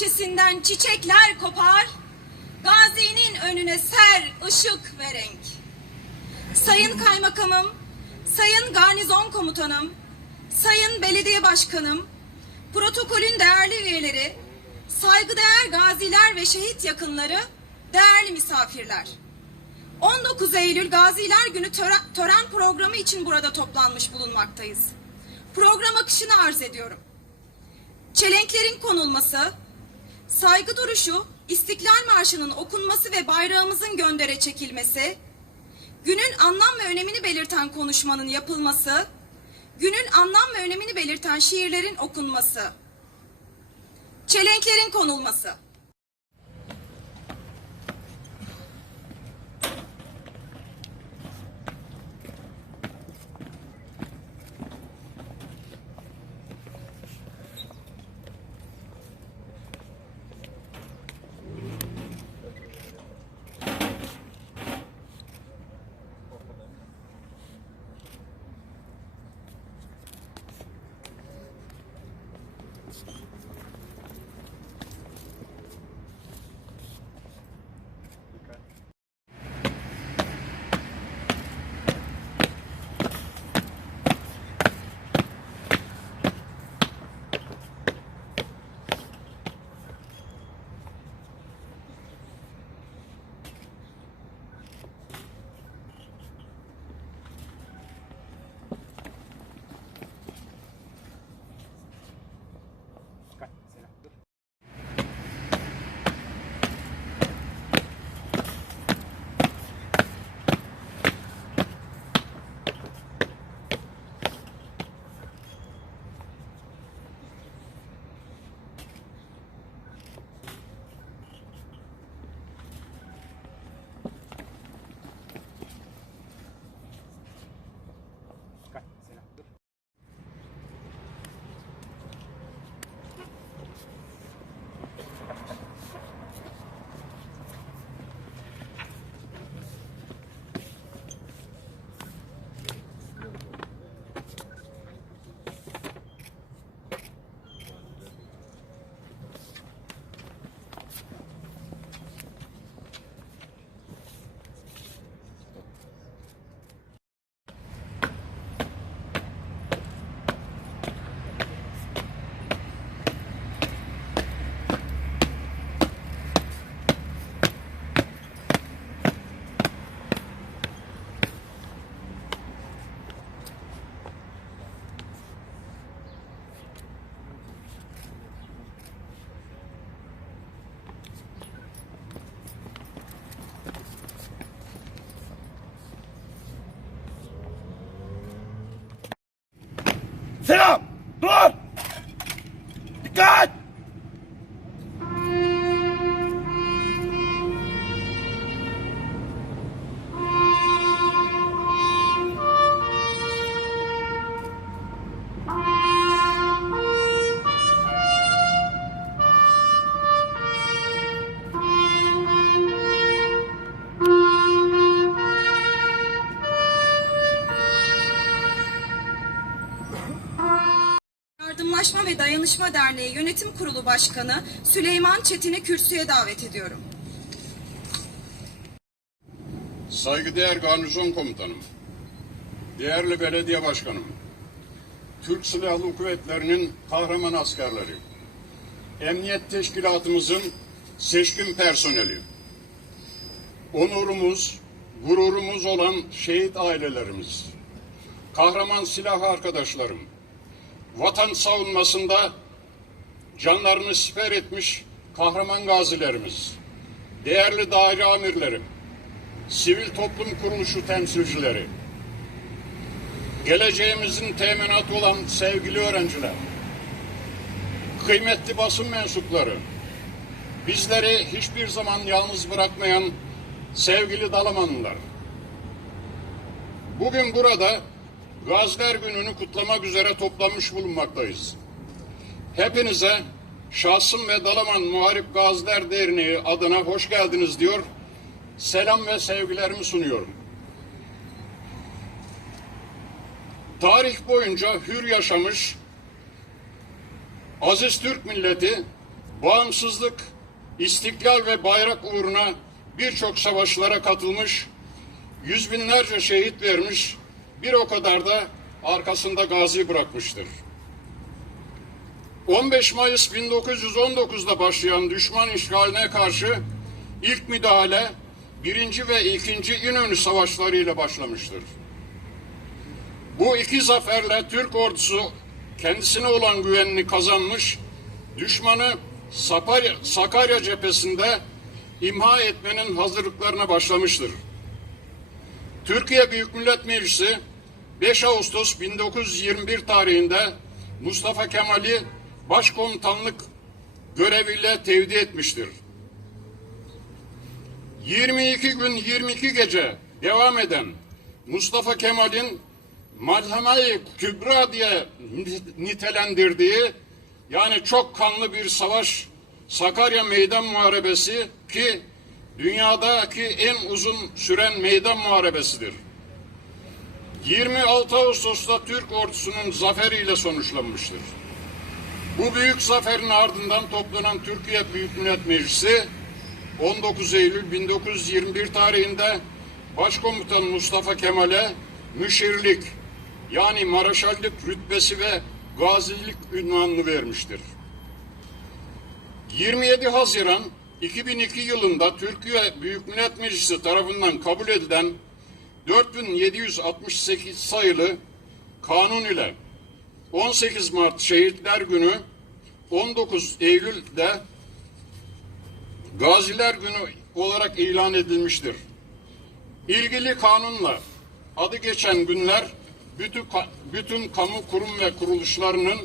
bahçesinden çiçekler kopar, Gazinin önüne ser ışık ve renk. Sayın Kaymakamım, Sayın Garnizon Komutanım, Sayın Belediye Başkanım, protokolün değerli üyeleri, saygıdeğer gaziler ve şehit yakınları, değerli misafirler. 19 Eylül Gaziler Günü töre- tören programı için burada toplanmış bulunmaktayız. Program akışını arz ediyorum. Çelenklerin konulması, saygı duruşu, İstiklal Marşı'nın okunması ve bayrağımızın göndere çekilmesi, günün anlam ve önemini belirten konuşmanın yapılması, günün anlam ve önemini belirten şiirlerin okunması, çelenklerin konulması. Selam! Dur! Yardımlaşma ve Dayanışma Derneği Yönetim Kurulu Başkanı Süleyman Çetin'i kürsüye davet ediyorum. Saygıdeğer garnizon komutanım, değerli belediye başkanım, Türk Silahlı Kuvvetleri'nin kahraman askerleri, emniyet teşkilatımızın seçkin personeli, onurumuz, gururumuz olan şehit ailelerimiz, kahraman silah arkadaşlarım, vatan savunmasında canlarını siper etmiş kahraman gazilerimiz, değerli daire amirlerim, sivil toplum kuruluşu temsilcileri, geleceğimizin teminatı olan sevgili öğrenciler, kıymetli basın mensupları, bizleri hiçbir zaman yalnız bırakmayan sevgili Dalamanlılar. Bugün burada Gaziler Günü'nü kutlamak üzere toplanmış bulunmaktayız. Hepinize şahsım ve Dalaman Muharip Gaziler Derneği adına hoş geldiniz diyor selam ve sevgilerimi sunuyorum. Tarih boyunca hür yaşamış, Aziz Türk milleti bağımsızlık, istiklal ve bayrak uğruna birçok savaşlara katılmış, yüz binlerce şehit vermiş, bir o kadar da arkasında gazi bırakmıştır. 15 Mayıs 1919'da başlayan düşman işgaline karşı ilk müdahale birinci ve ikinci İnönü Savaşları ile başlamıştır. Bu iki zaferle Türk ordusu kendisine olan güvenini kazanmış, düşmanı Sakarya, Sakarya cephesinde imha etmenin hazırlıklarına başlamıştır. Türkiye Büyük Millet Meclisi 5 Ağustos 1921 tarihinde Mustafa Kemal'i başkomutanlık göreviyle tevdi etmiştir. 22 gün 22 gece devam eden Mustafa Kemal'in Malheme-i Kübra diye nitelendirdiği yani çok kanlı bir savaş Sakarya Meydan Muharebesi ki dünyadaki en uzun süren meydan muharebesidir. 26 Ağustos'ta Türk ordusunun zaferiyle sonuçlanmıştır. Bu büyük zaferin ardından toplanan Türkiye Büyük Millet Meclisi 19 Eylül 1921 tarihinde Başkomutan Mustafa Kemal'e müşirlik yani maraşallık rütbesi ve gazilik ünvanını vermiştir. 27 Haziran 2002 yılında Türkiye Büyük Millet Meclisi tarafından kabul edilen 4768 sayılı kanun ile 18 Mart Şehitler Günü 19 Eylül'de Gaziler Günü olarak ilan edilmiştir. İlgili kanunla adı geçen günler bütün, bütün kamu kurum ve kuruluşlarının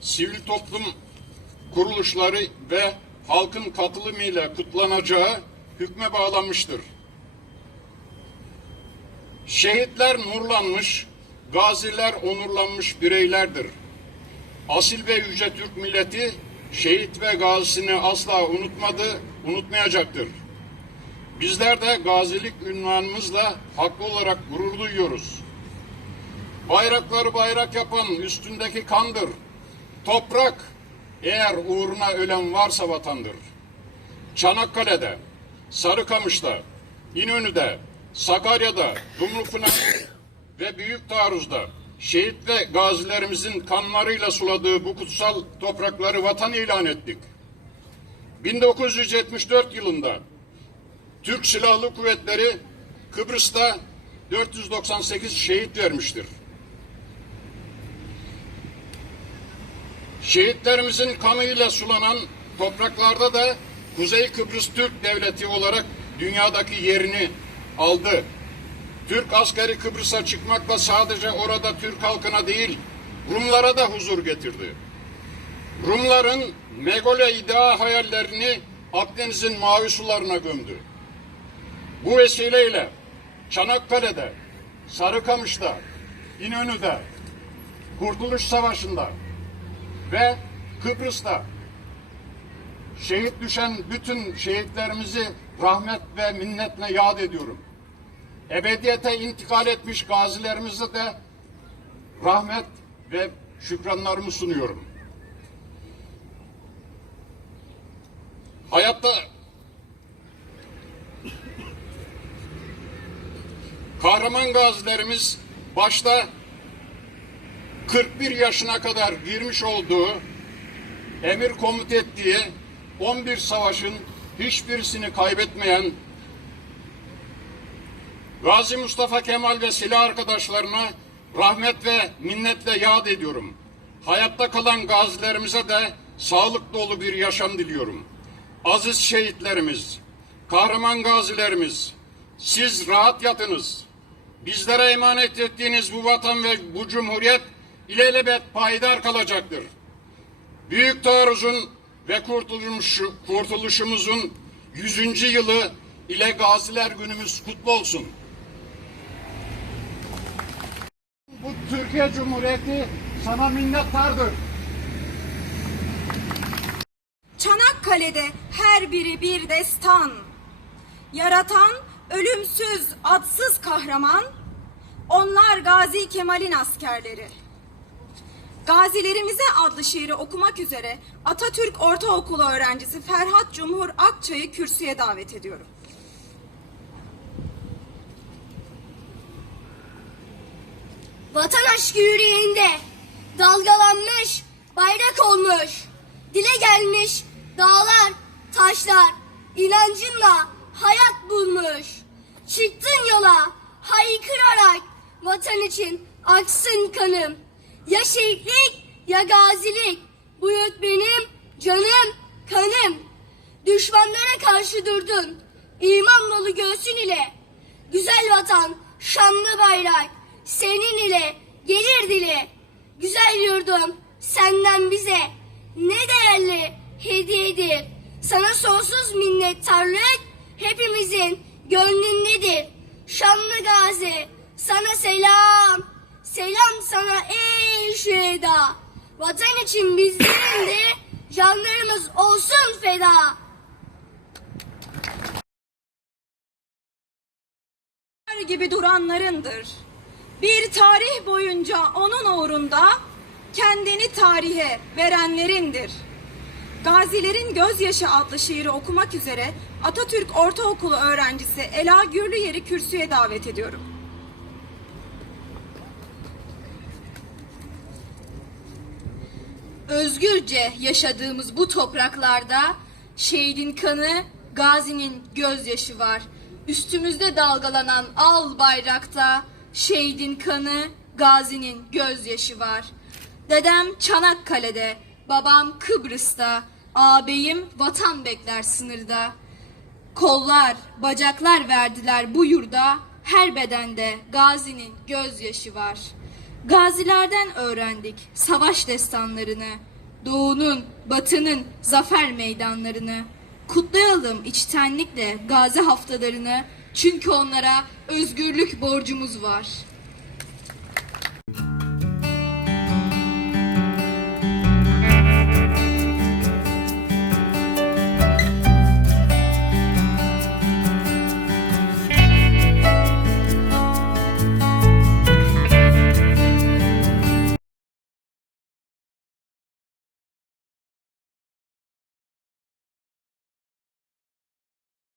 sivil toplum kuruluşları ve halkın katılımıyla kutlanacağı hükme bağlanmıştır. Şehitler nurlanmış, gaziler onurlanmış bireylerdir. Asil ve yüce Türk milleti şehit ve gazisini asla unutmadı, unutmayacaktır. Bizler de gazilik ünvanımızla haklı olarak gurur duyuyoruz. Bayrakları bayrak yapan üstündeki kandır. Toprak eğer uğruna ölen varsa vatandır. Çanakkale'de, Sarıkamış'ta, İnönü'de, Sakarya'da, Dumlupınar ve Büyük Taarruz'da şehit ve gazilerimizin kanlarıyla suladığı bu kutsal toprakları vatan ilan ettik. 1974 yılında Türk Silahlı Kuvvetleri Kıbrıs'ta 498 şehit vermiştir. Şehitlerimizin kanıyla sulanan topraklarda da Kuzey Kıbrıs Türk Devleti olarak dünyadaki yerini aldı. Türk askeri Kıbrıs'a çıkmakla sadece orada Türk halkına değil, Rumlara da huzur getirdi. Rumların Megole iddia hayallerini Akdeniz'in mavi sularına gömdü. Bu vesileyle Çanakkale'de, Sarıkamış'ta, İnönü'de, Kurtuluş Savaşı'nda ve Kıbrıs'ta şehit düşen bütün şehitlerimizi rahmet ve minnetle yad ediyorum. Ebediyete intikal etmiş gazilerimize de rahmet ve şükranlarımı sunuyorum. Hayatta kahraman gazilerimiz başta 41 yaşına kadar girmiş olduğu, emir komut ettiği 11 savaşın hiçbirisini kaybetmeyen Gazi Mustafa Kemal ve silah arkadaşlarına rahmet ve minnetle yad ediyorum. Hayatta kalan gazilerimize de sağlık dolu bir yaşam diliyorum. Aziz şehitlerimiz, kahraman gazilerimiz, siz rahat yatınız. Bizlere emanet ettiğiniz bu vatan ve bu cumhuriyet ilelebet payidar kalacaktır. Büyük taarruzun ve kurtuluş, kurtuluşumuzun 100. yılı ile Gaziler Günümüz kutlu olsun. Bu Türkiye Cumhuriyeti sana minnettardır. Çanakkale'de her biri bir destan. Yaratan ölümsüz, adsız kahraman. Onlar Gazi Kemal'in askerleri. Gazilerimize adlı şiiri okumak üzere Atatürk Ortaokulu öğrencisi Ferhat Cumhur Akçay'ı kürsüye davet ediyorum. Vatan aşkı yüreğinde dalgalanmış, bayrak olmuş. Dile gelmiş dağlar, taşlar inancınla hayat bulmuş. Çıktın yola haykırarak vatan için aksın kanım. Ya şehitlik ya gazilik bu yurt benim canım kanım. Düşmanlara karşı durdun iman dolu göğsün ile. Güzel vatan, şanlı bayrak, senin ile gelir dile. Güzel yurdum, senden bize ne değerli hediyedir. Sana sonsuz minnettarlık hepimizin gönlündedir. Şanlı gazi, sana selam, selam sana ey şehda. Vatan için bizlerin de canlarımız olsun feda. gibi duranlarındır. Bir tarih boyunca onun uğrunda kendini tarihe verenlerindir. Gazilerin Gözyaşı adlı şiiri okumak üzere Atatürk Ortaokulu öğrencisi Ela Gürlüyer'i kürsüye davet ediyorum. Özgürce yaşadığımız bu topraklarda şehidin kanı, gazinin gözyaşı var. Üstümüzde dalgalanan al bayrakta şehidin kanı, gazinin gözyaşı var. Dedem Çanakkale'de, babam Kıbrıs'ta, ağabeyim vatan bekler sınırda. Kollar, bacaklar verdiler bu yurda, her bedende gazinin gözyaşı var. Gazilerden öğrendik savaş destanlarını, doğunun, batının zafer meydanlarını. Kutlayalım içtenlikle gazi haftalarını, çünkü onlara özgürlük borcumuz var.